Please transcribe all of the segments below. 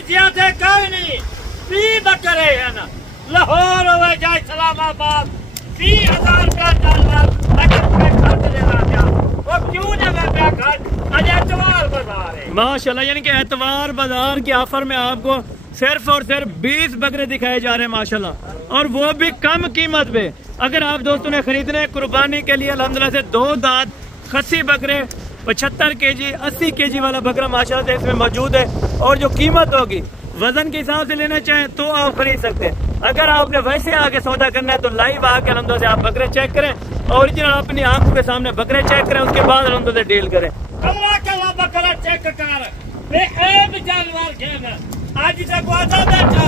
ज्यादा कोई नहीं 20 बकरे है ना लाहौर हो जाए इस्लामाबाद 20,000 रुपया जानवर वो क्यों ना आज एतवार बाजार है माशाल्लाह। यानी कि एतवार बाजार के ऑफर में आपको सिर्फ और सिर्फ 20 बकरे दिखाए जा रहे हैं माशाल्लाह, और वो भी कम कीमत पे। अगर आप दोस्तों ने खरीदने कुर्बानी के लिए अल्हम्दुलिल्लाह से 2 दांत खस्सी बकरे 75 केजी 80 केजी वाला बकरा माशाल्लाह से इसमें मौजूद है, और जो कीमत होगी वजन के हिसाब से लेना चाहें तो आप खरीद सकते हैं। अगर आपने वैसे आके सौदा करना है तो लाइव आके अल्हम्दुलिल्लाह से आप बकरे चेक करें, ओरिजिनल अपनी आंखों के सामने बकरे चेक करें, उसके बाद अल्हम्दुलिल्लाह से डील करें। कला बकरा चेक कर जानवर घेना आज तक वादा बैठा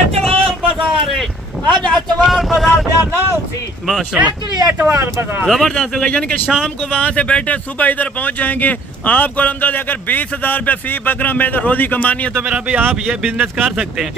एतवार बाजार है, आज एतवार बाजार जाना उसी माशाल्लाह एतवार बाजार जबरदस्त होगा। यानी कि शाम को वहाँ से बैठे सुबह इधर पहुँच जाएंगे। आपको अल्हम्दुलिल्लाह अगर 20,000 रुपया फी बकरा में तो रोजी कमानी है तो मेरा भाई आप ये बिजनेस कर सकते हैं।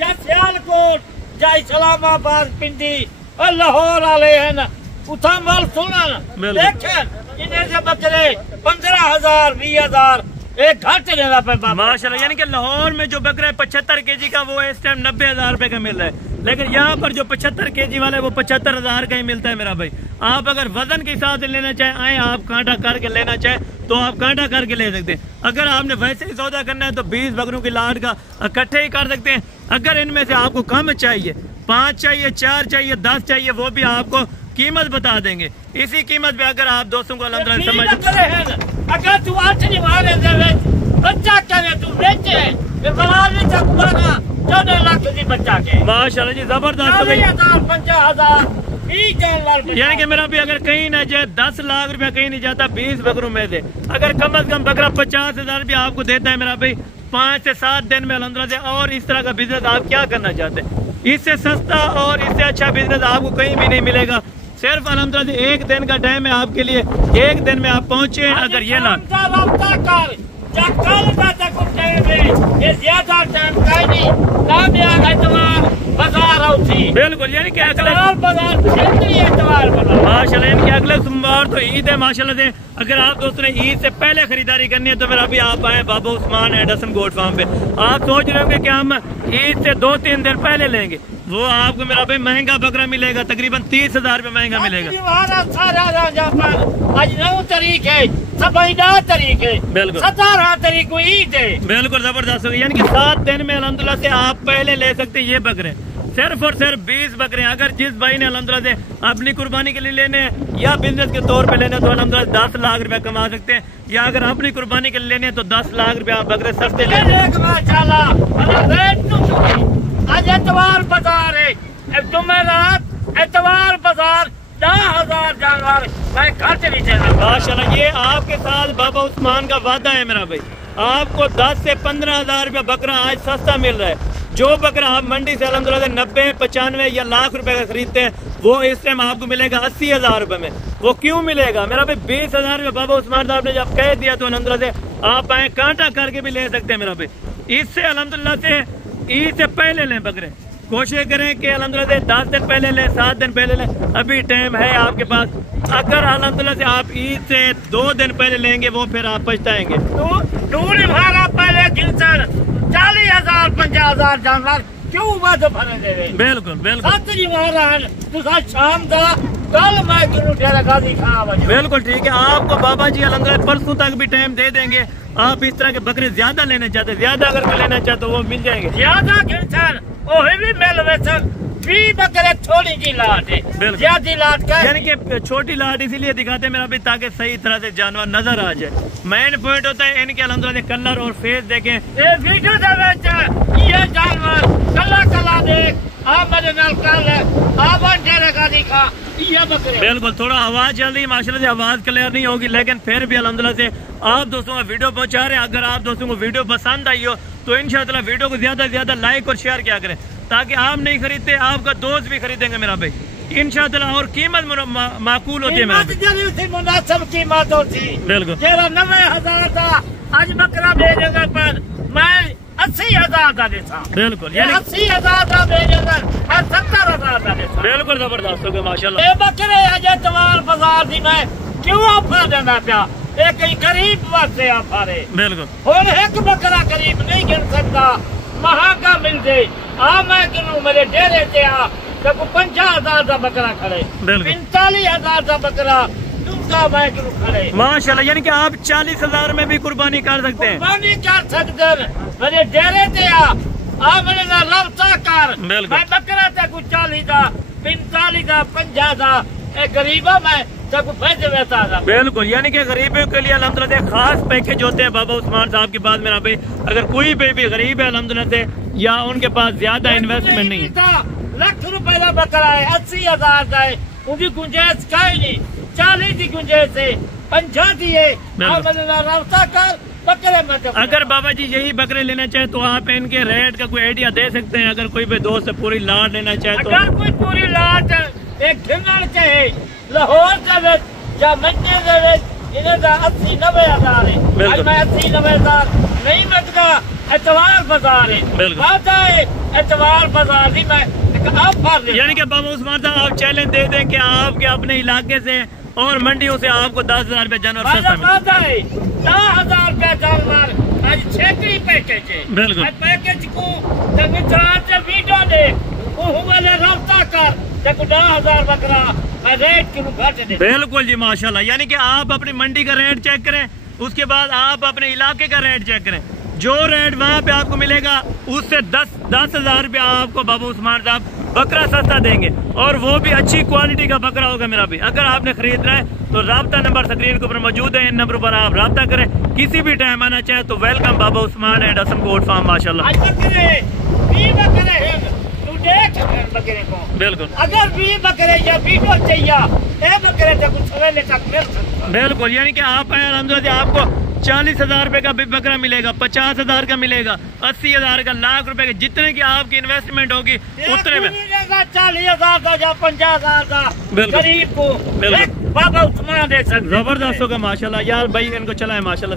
या सियालकोट या इस्लामाबाद पिंडी और लाहौर वाले है ना उठा माल सुना देखें इन्हें से बकरे 15,000 20,000 एक घाटे लेना पे माशाल्लाह। यानी कि लाहौर में जो बकरा है 75 केजी का वो इस टाइम 90,000 रुपए का मिल रहा है, लेकिन यहाँ पर जो 75 केजी वाला है वो 75,000 का ही मिलता है मेरा भाई। आप अगर वजन के हिसाब से लेना चाहें आए आप कांटा करके लेना चाहें तो आप कांटा करके ले सकते हैं। अगर आपने वैसे ही सौदा करना है तो 20 बकरों की लाट का इकट्ठे ही कर सकते हैं। अगर इनमें से आपको कम चाहिए 5 चाहिए 4 चाहिए 10 चाहिए वो भी आपको कीमत बता देंगे। इसी कीमत पे अगर आप दोस्तों को अल्हम्दुलिल्लाह समझ अगर तू आठवीं मारे बच्चा करे तू बेचे लाख की बच्चा के माशाल्लाह जी जबरदस्त। 50,000 यानी कि मेरा भी अगर कहीं ना जाए 10 लाख रुपया कहीं नहीं जाता 20 बकरों में से अगर कम से कम बकरा 50,000 रुपया आपको देता है मेरा भाई 5 से 7 दिन में अल्हम्दुलिल्लाह से। और इस तरह का बिजनेस आप क्या करना चाहते हैं, इससे सस्ता और इससे अच्छा बिजनेस आपको कहीं भी नहीं मिलेगा। सिर्फ अल्हम्दुलिल्लाह से 1 दिन का टाइम है आपके लिए, 1 दिन में आप पहुंचे। अगर ये ना बिल्कुल यानी कि माशाल्लाह यानी कि अगले सोमवार तो ईद है माशाल्लाह से। अगर आप दोस्तों ने ईद से पहले खरीदारी करनी है तो मेरा भी आप आए बाबा उस्मान एंडरसन गोट फार्म पे। आप सोच रहे होंगे कि हम ईद से 2-3 दिन पहले लेंगे, वो आपको मेरा भाई महंगा बकरा मिलेगा, तकरीबन 30,000 रुपये महंगा मिलेगा। आज 9 तारीख है 17 तारीख है बिल्कुल 17 तारीख को ईद है बिल्कुल जबरदस्त होगी। यानी कि 7 दिन में अल्हम्दुलिल्लाह से आप पहले ले सकते हैं ये बकरे, सिर्फ और सिर्फ 20 बकरे। अगर जिस भाई ने अल्हम्दुलिल्लाह से अपनी कुर्बानी के लिए लेने हैं या बिजनेस के तौर पे लेने तो अल्हम्दुलिल्लाह 10 लाख रुपया कमा सकते हैं, या अगर अपनी कुर्बानी के लिए लेने तो 10 लाख रुपया आप बकरे सस्ते ले। आज एतवार बाजार है, जुमेरात एतवार बाजार 10,000 जानवर मैं घर से नीचे माशाल्लाह। ये आपके साथ बाबा उस्मान का वादा है मेरा भाई, आपको 10 से 15,000 रुपया बकरा आज सस्ता मिल रहा है। जो बकरा आप मंडी से अल्हम्दुलिल्लाह 90, 95 या लाख रुपए का खरीदते हैं वो इस टाइम आपको मिलेगा 80,000 रुपए में। वो क्यों मिलेगा मेरा भाई 20,000 रुपये बाबा उस्मान साहब ने जब कह दिया तो अल्हम्दुलिल्लाह से आप आए कांटा करके भी ले सकते हैं मेरा भाई। इससे अल्हम्दुलिल्लाह से ईद से पहले लें बकरे, कोशिश करें कि अल्हम्दुलिल्लाह से 10 दिन पहले लें 7 दिन पहले लें, अभी टाइम है आपके पास। अगर अल्हम्दुलिल्लाह से आप ईद से 2 दिन पहले लेंगे वो फिर आप पछताएंगे। पहले 40,000 50,000 जानवर क्यों वादे भरे दे रहे बिल्कुल बिल्कुल शाम का कल मैं बिल्कुल ठीक है। आपको बाबा जी अल्हम्दुलिल्लाह परसों तक भी टाइम दे देंगे। आप इस तरह के बकरे ज्यादा लेना चाहते हैं, ज्यादा अगर कोई लेना चाहते तो वो मिल जाएंगे ज्यादा भी मिल वैसे बकरे थोड़ी जी लाट है ज्यादा लाट का यानी कि छोटी लाट इसीलिए दिखाते हैं मेरा भाई ताकि सही तरह से जानवर नजर आ जाए। मेन पॉइंट होता है इनके अल्हम्दुलिल्लाह कलर और फेस देखें। ये जानवर कला कला देख आप मेरे नाल कल आप का दिखा ये बकरे बिल्कुल थोड़ा आवाज चल रही है माशाल्लाह से, आवाज क्लियर नहीं होगी लेकिन फिर भी अल्हम्दुलिल्लाह से आप दोस्तों का वीडियो पहुंचा रहे हैं। अगर आप दोस्तों को वीडियो पसंद आई हो तो इंशाअल्लाह वीडियो को ज्यादा से ज्यादा लाइक और शेयर किया करें ताकि आप नहीं खरीदते आपका दोस्त भी खरीदेंगे मेरा भाई इंशाअल्लाह। और कीमत माकूल होती है मुनासिब कीमत होती बिल्कुल। 90,000 था आज बकरा भेजेगा पर मैं 80,000 का देता बिल्कुल 80,000 का भेजेगा 70,000 का देता बिल्कुल जबरदस्त हो गया माशाल्लाह। बकरे अजय तमार बाजार दी मैं क्यों ऑफर देना पिया एक गरीब वास्ते ऑफर है बिल्कुल। और एक बकरा गरीब नहीं गिन दा महाका मिल दे आ मैं किनू मेरे डेरे ते आ देखो 50,000 का बकरा खड़े 45,000 का बकरा दूसरा मैं किनू खड़े माशाल्लाह। यानी कि आप 40,000 में भी कुर्बानी कर सकते हैं, कुर्बानी कर सकते हैं। मेरे डेरे ते आ मेरे ना रब्ता कर मैं बकरा ते कुछ 40 का 45 का 50 का गरीबा मैं बिल्कुल। यानी कि गरीबों के लिए अल्हम्दुलिल्लाह खास पैकेज होते हैं बाबा उस्मान साहब की बात मेरा भाई। अगर कोई भी गरीब है अल्हम्दुलिल्लाह से या उनके पास ज्यादा इन्वेस्टमेंट नहीं है, लाख रुपए का बकरा है 80,000 का है, उनकी गुंजाइश कहीं नहीं, 40 की गुंजाइश है 50 की है। रब्ता कर बकरे मत। अगर बाबा जी यही बकरे लेना चाहे तो आप इनके रेट का कोई आइडिया दे सकते हैं? अगर कोई भी दोस्त पूरी लाट लेना चाहे तो? अगर कोई पूरी लाट एक घिरन चाहे लाहौर के या मंडी के इन्हें 80-90,000 है। मैं 80-90,000 नहीं मंगता, एतवार बाजार है, एतवार बाजार नहीं मैं आप। यानी कि बाबा उस्मान साहब आप चैलेंज दे दें कि आपके अपने इलाके से और मंडियों से आपको 10,000 रुपए जानवर सस्ता है। 10,000 रुपए जानवर आज 6 पैकेज है। बिल्कुल पैकेज को वीडियो दे रब्ता कर 10,000 बकरा रेट क्यों घट दे। बिल्कुल जी माशाल्लाह। यानी कि आप अपनी मंडी का रेट चेक करें, उसके बाद आप अपने इलाके का रेट चेक करें, जो रेट वहाँ पे आपको मिलेगा उससे 10,000 रुपया आपको बाबा उस्मान साहब बकरा सस्ता देंगे, और वो भी अच्छी क्वालिटी का बकरा होगा मेरा भी। अगर आपने खरीदना है तो राब्ता नंबर स्क्रीन के ऊपर मौजूद है, इन नंबर पर आप राब्ता करें। किसी भी टाइम आना चाहे तो welcome Baba Usman and Assam goat farm माशाल्लाह। बकरे को बिल्कुल अगर 20 बकरे या 20 चाहिए बकरे कुछ सवेरे तक मिल सकता। बिल्कुल। यानी कि आप आए अल्हम्दुलिल्लाह आपको 40,000 रुपए का भी बकरा मिलेगा, 50,000 का मिलेगा, 80,000 का, लाख रुपए का, जितने की आपकी इन्वेस्टमेंट होगी उतने में 40,000 का या 50,000 का गरीब को बाबा उस्मान दे सकते। जबरदस्त होगा माशाल्लाह। यार भाई इनको चला है माशाल्लाह।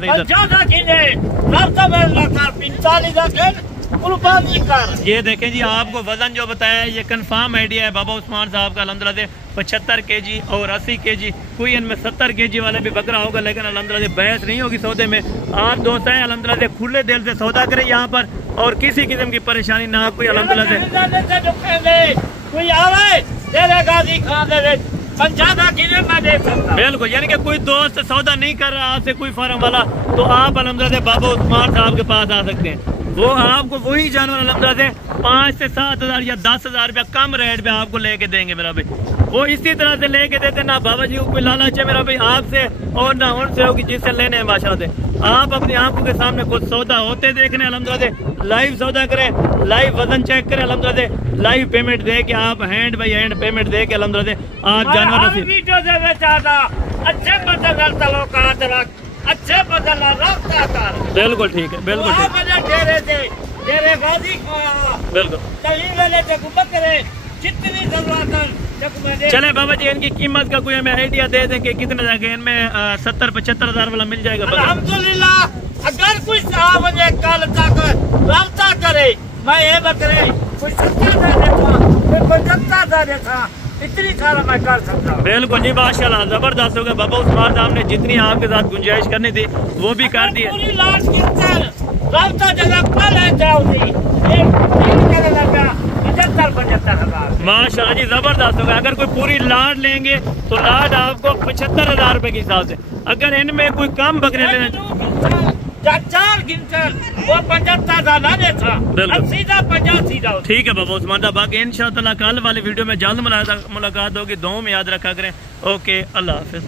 ये देखें जी, आपको वजन जो बताया ये कंफर्म आइडिया है बाबा उस्मान साहब का अल्हम्दुलिल्लाह से 75 kg और 80 kg, कोई इनमें 70 kg वाले भी बकरा होगा, लेकिन अल्हम्दुलिल्लाह से बहस नहीं होगी सौदे में। आप दोस्त हैं अल्हम्दुलिल्लाह से खुले दिल से सौदा करें यहाँ पर, और किसी किस्म की परेशानी ना कोई अल्हम्दुलिल्लाह से कोई आवे बिल्कुल। यानी कि कोई दोस्त सौदा नहीं कर रहा आपसे कोई फार्म वाला, तो आप अल्हम्दुलिल्लाह से बाबा उस्मान साहब के पास आ सकते हैं। वो आपको वही जानवर अल्हम्दुलिल्लाह से 5 से 7,000 या 10,000 रुपया कम रेट पे आपको लेके देंगे मेरा भाई। वो इसी तरह से लेके देते ना बाबा जी को कोई लालच है मेरा भाई आपसे और ना उनसे होगी जिससे लेने हैं माशाल्लाह से। आप अपनी आंखों के सामने कुछ सौदा होते देखने अल्हम्दुलिल्लाह से, लाइव सौदा करें, लाइव वजन चेक करें अल्हम्दुलिल्लाह से, लाइव पेमेंट दे के आप हैंड बाई हैंड पेमेंट दे के अल्हम्दुलिल्लाह से आप जानवर अच्छे बदल रखता था। बिल्कुल ठीक है, बिल्कुल ठीक बकरे जितनी जरूरत। चले बाबा जी इनकी कीमत का कोई हमें आइडिया दे दें कि कितने जाएगा इनमें? 70-75,000 वाला मिल जाएगा? अल्हम्दुलिल्लाह अगर कोई साहब मुझे कल तक रब्ता करे, मैं ये बकरे कोई 70,000 कोई 75,000 इतनी सारा मैं कर सकता हूँ। बिल्कुल जी माशाल्लाह जबरदस्त होगा। बाबा उस्मान साहब ने जितनी आपके साथ गुंजाइश करनी थी वो भी कर दी है। माशाल्लाह जी जबरदस्त होगा। अगर कोई पूरी लाट लेंगे तो लाट आपको 75,000 रुपए के हिसाब से। अगर इनमें कोई कम बकरे लेना 4 गिनकर वो 75,000 था, अब सीधा 50 सीधा। ठीक है बाबा उस्मान साहब, बाकी इंशाअल्लाह कल वाली वीडियो में जल्द मुलाकात होगी। दुआ में याद रखा करें। ओके, अल्लाह हाफिज।